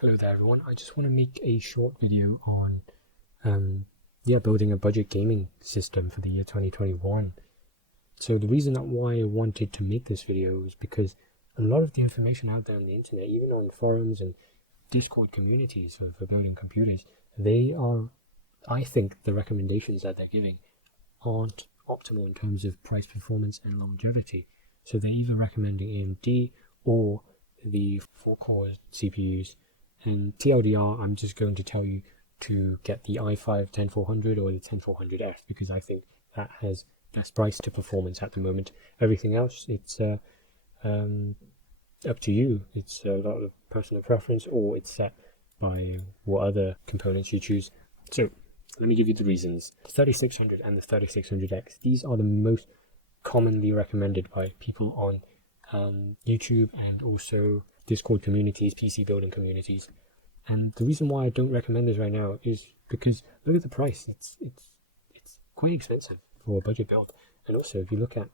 Hello there everyone, I just want to make a short video on building a budget gaming system for the year 2021. So the reason why I wanted to make this video is because a lot of the information out there on the internet, even on forums and Discord communities for building computers, I think the recommendations that they're giving aren't optimal in terms of price, performance and longevity. So they're either recommending AMD or the 4-core CPUs. And TLDR, I'm just going to tell you to get the i5 10400 or the 10400F because I think that has best price to performance at the moment. Everything else, it's up to you. It's a lot of personal preference, or it's set by what other components you choose. So let me give you the reasons. The 3600 and the 3600X, these are the most commonly recommended by people on YouTube and also Discord communities, PC building communities. And the reason why I don't recommend this right now is because look at the price. It's quite expensive for a budget build. And also, if you look at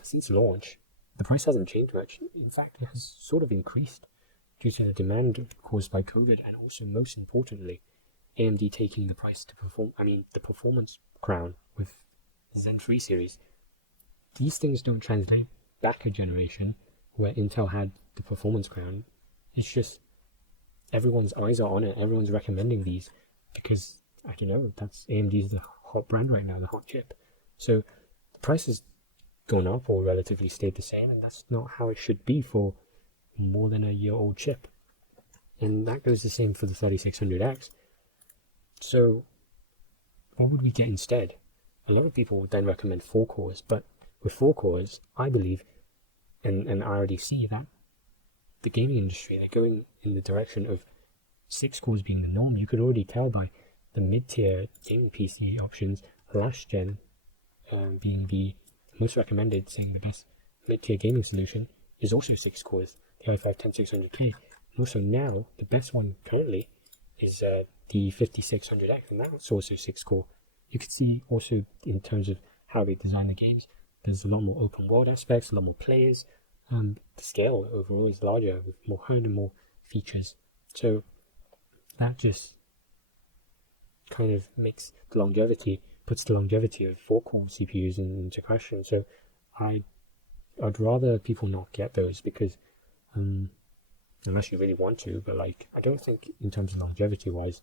since launch, the price hasn't changed much. In fact, it has sort of increased due to the demand caused by COVID, and also most importantly, AMD taking the price to the performance crown with Zen 3 series. These things don't translate back a generation where Intel had the performance crown. It's just everyone's eyes are on it. Everyone's recommending these because, I don't know, that's AMD's the hot brand right now, the hot chip. So the price has gone up or relatively stayed the same, and that's not how it should be for more than a year-old chip. And that goes the same for the 3600X. So what would we get instead? A lot of people would then recommend 4 cores, but with 4 cores, I believe, and I already see that the gaming industry, they're going in the direction of 6 cores being the norm. You could already tell by the mid-tier gaming PC options, last gen being the most recommended, saying the best mid-tier gaming solution is also 6 cores, the i5 10600K. And also now, the best one currently is the 5600X, and that's also 6 core. You could see also in terms of how they design the games, there's a lot more open world aspects, a lot more players. The scale overall is larger with more HUD and more features. So that just kind of puts the longevity of 4-core CPUs into question. So I'd rather people not get those because unless you really want to, but I don't think in terms of longevity wise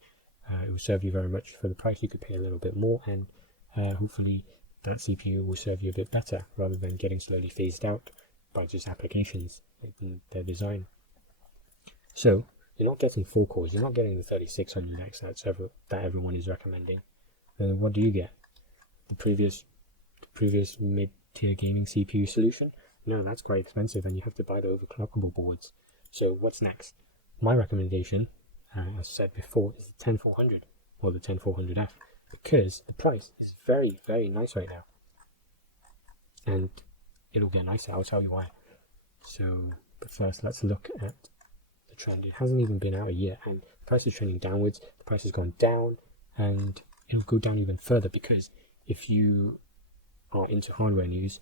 it will serve you very much. For the price you could pay a little bit more, and hopefully that CPU will serve you a bit better rather than getting slowly phased out by just applications in their design. So you're not getting 4 cores, you're not getting the 3600X that everyone is recommending. Then what do you get? The previous mid-tier gaming CPU solution? No, that's quite expensive, and you have to buy the overclockable boards. So what's next? My recommendation, as said before, is the 10400 or the 10400F, because the price is very, very nice right now. And it'll get nicer, I'll tell you why. So, but first let's look at the trend. It hasn't even been out a year, and the price is trending downwards. The price has gone down, and it'll go down even further because if you are into hardware news,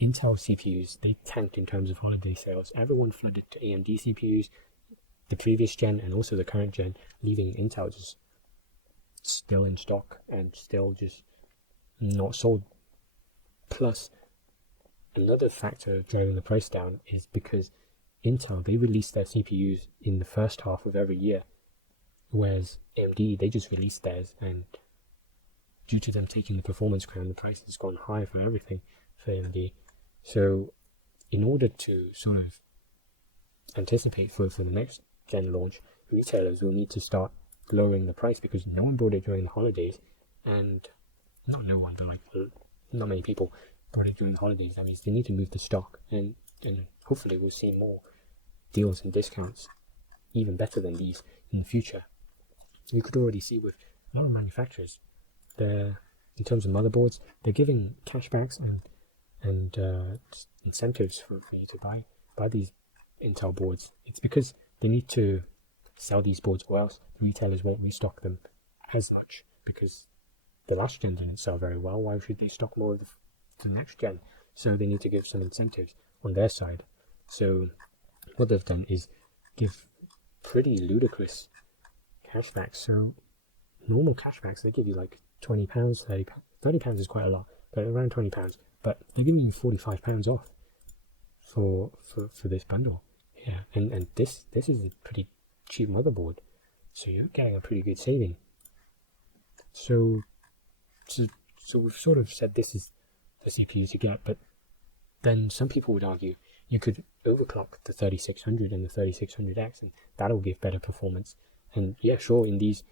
Intel CPUs, they tanked in terms of holiday sales. Everyone flooded to AMD CPUs, the previous gen and also the current gen, leaving Intel just still in stock and still just not sold. Plus, another factor driving the price down is because Intel, they release their CPUs in the first half of every year, whereas AMD, they just released theirs, and due to them taking the performance crown, the price has gone high for everything for AMD. So in order to sort of anticipate for the next gen launch, retailers will need to start lowering the price because no one bought it during the holidays, and not no one, but not many people bought it during the holidays. That means they need to move the stock, and hopefully we'll see more deals and discounts even better than these in the future. You could already see with a lot of manufacturers, in terms of motherboards, they're giving cashbacks and incentives for you to buy these Intel boards. It's because they need to sell these boards, or else the retailers won't restock them as much, because the last gen didn't sell very well. Why should they stock more of the next gen? So they need to give some incentives on their side. So what they've done is give pretty ludicrous cashbacks. So normal cashbacks, they give you like £20, £30. £30 is quite a lot, but around £20. But they're giving you £45 off for this bundle. Yeah, and this is a pretty cheap motherboard, so you're getting a pretty good saving. So we've sort of said this is the CPU to get, but then some people would argue you could overclock the 3600 and the 3600X, and that'll give better performance. And yeah, sure, in these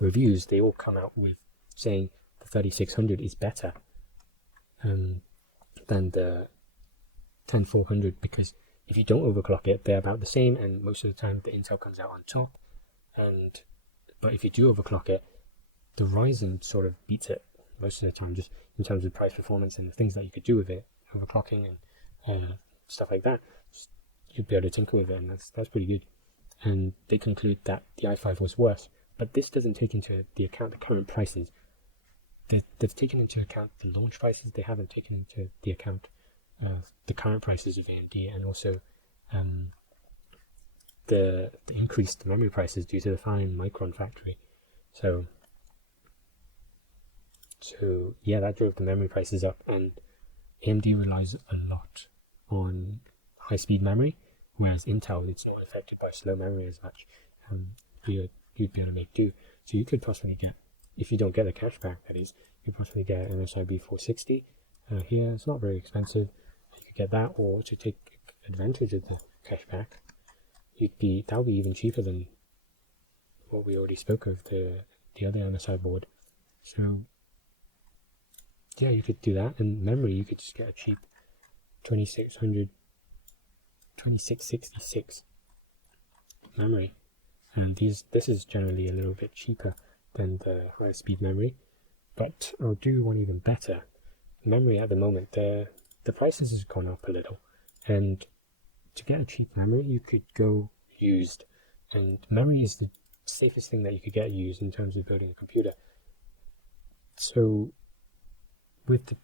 reviews, they all come out with saying the 3600 is better than the 10400, because if you don't overclock it, they're about the same, and most of the time the Intel comes out on top. But if you do overclock it, the Ryzen sort of beats it most of the time, just in terms of price performance and the things that you could do with it, overclocking and stuff like that. You'd be able to tinker with it, and that's pretty good. And they conclude that the i5 was worse, but this doesn't take into the account the current prices. They've taken into account the launch prices. They haven't taken into the account the current prices of AMD, and also the increased memory prices due to the fine Micron factory. So yeah, that drove the memory prices up, and AMD relies a lot on high-speed memory, whereas Intel, it's not affected by slow memory as much. You'd be able to make do. So you could possibly get, if you don't get a cashback, that is, you could possibly get an MSIB 460 here. It's not very expensive. You could get that, or to take advantage of the cashback, that would be even cheaper than what we already spoke of, the other MSI board. So yeah, you could do that. And memory, you could just get a cheap 2666 memory, and this is generally a little bit cheaper than the higher speed memory. But I'll do one even better. Memory at the moment, the prices has gone up a little, and to get a cheap memory, you could go used, and memory is the safest thing that you could get used in terms of building a computer. So with the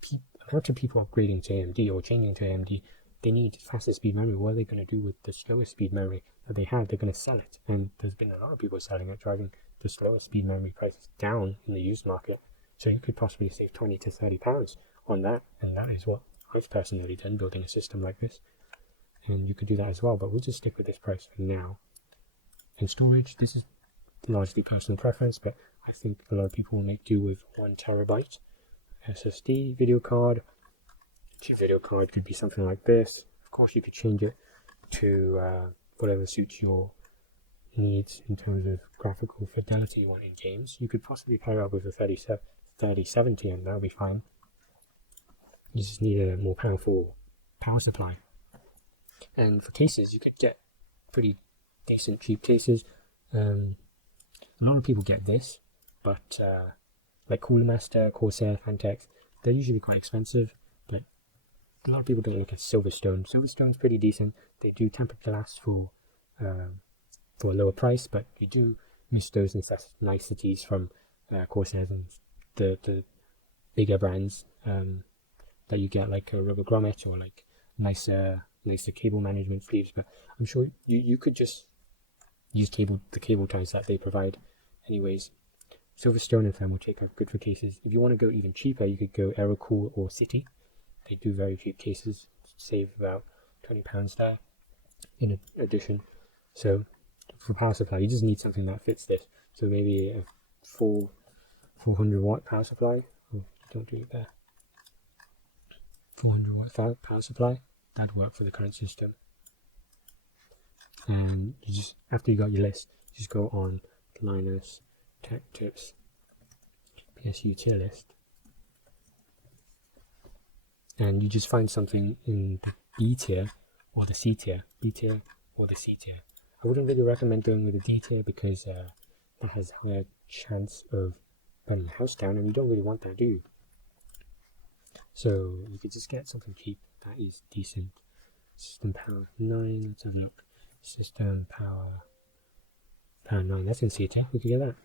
amount of people upgrading to AMD or changing to AMD, they need faster speed memory. What are they going to do with the slower speed memory that they have? They're going to sell it, and there's been a lot of people selling it, driving the slower speed memory prices down in the used market. So you could possibly save £20 to £30 on that, and that is what I've personally done, building a system like this. And you could do that as well, but we'll just stick with this price for now. And storage, this is largely personal preference, but I think a lot of people will make do with 1 terabyte SSD. Video card, cheap video card could be something like this. Of course, you could change it to whatever suits your needs in terms of graphical fidelity you want in games. You could possibly pair up with a 3070, and that'll be fine. You just need a more powerful power supply. And for cases, you could get pretty decent cheap cases. A lot of people get this, but like Cooler Master, Corsair, Fantex, they're usually quite expensive, but a lot of people don't look at Silverstone. Silverstone's pretty decent. They do tempered glass for a lower price, but you do miss those niceties from Corsairs and the bigger brands that you get, like a rubber grommet or like nicer cable management sleeves. But I'm sure you could just use the cable ties that they provide anyways. Silverstone and Thermaltake are good for cases. If you want to go even cheaper, you could go Aerocool or City. They do very cheap cases, save about £20 there in addition. So for power supply, you just need something that fits this. So maybe a 400 watt power supply. Oh, don't do it there. 400 watt power supply, that'd work for the current system. And you just, after you got your list, just go on Linus Tech Tips PSU tier list, and you just find something in the B tier or the C tier. B tier or the C tier. I wouldn't really recommend going with the D tier because that has higher chance of burning the house down, and you don't really want that, do you? So you could just get something cheap that is decent. System power 9, let's have a look. System power 9, that's in C tier, we could get that.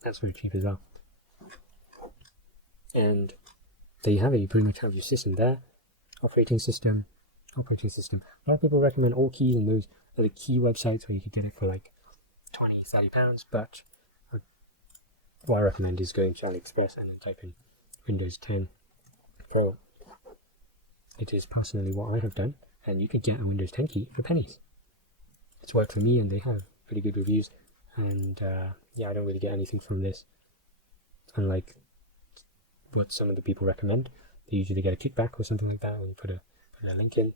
That's very cheap as well. And there you have it, you pretty much have your system there. Operating system, operating system. A lot of people recommend All Keys, and those are the key websites where you could get it for like £20-30, but what I recommend is going to AliExpress and then type in Windows 10 Pro. It is personally what I have done, and you could get a Windows 10 key for pennies. It's worked for me, and they have pretty good reviews. And yeah, I don't really get anything from this, unlike what some of the people recommend. They usually get a kickback or something like that when you put a link in,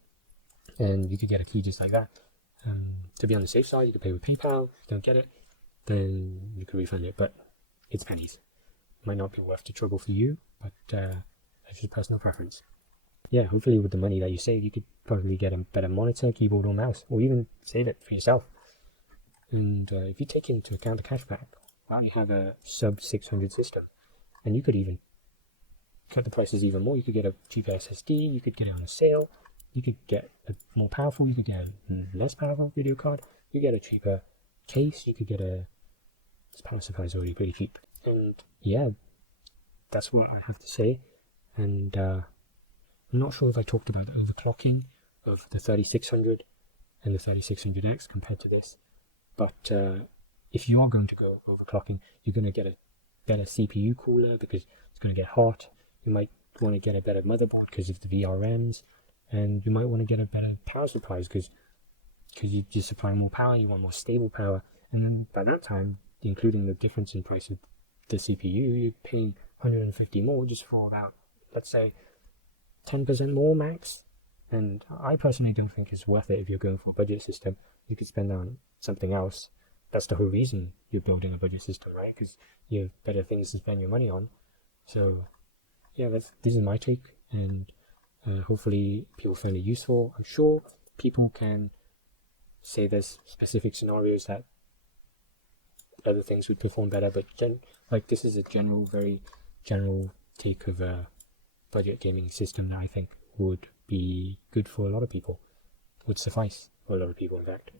and you could get a key just like that. To be on the safe side, you could pay with PayPal. If you don't get it, then you can refund it, but it's pennies. Might not be worth the trouble for you, but that's just personal preference. Yeah, hopefully with the money that you save, you could probably get a better monitor, keyboard, or mouse, or even save it for yourself. And if you take into account the cashback, well, you have a sub 600 system, and you could even cut the prices even more. You could get a cheaper SSD, you could get it on a sale, you could get a more powerful, you could get a less powerful video card, you get a cheaper case, you could get this power supply is already pretty cheap. And yeah, that's what I have to say. And I'm not sure if I talked about the overclocking of the 3600 and the 3600X compared to this, but if you are going to go overclocking, you're going to get a better CPU cooler because it's going to get hot. You might want to get a better motherboard because of the VRMs, and you might want to get a better power supply because you just supply more power, you want more stable power, and then by that time, including the difference in price of the CPU, you're paying 150 more just for about, let's say, 10% more max. And I personally don't think it's worth it if you're going for a budget system. You could spend on something else. That's the whole reason you're building a budget system, right? Because you have better things to spend your money on. So yeah, this is my take, and hopefully people find it useful. I'm sure people can say there's specific scenarios that other things would perform better, but this is a very general take of a budget gaming system that I think would be good for a lot of people, would suffice for a lot of people in fact.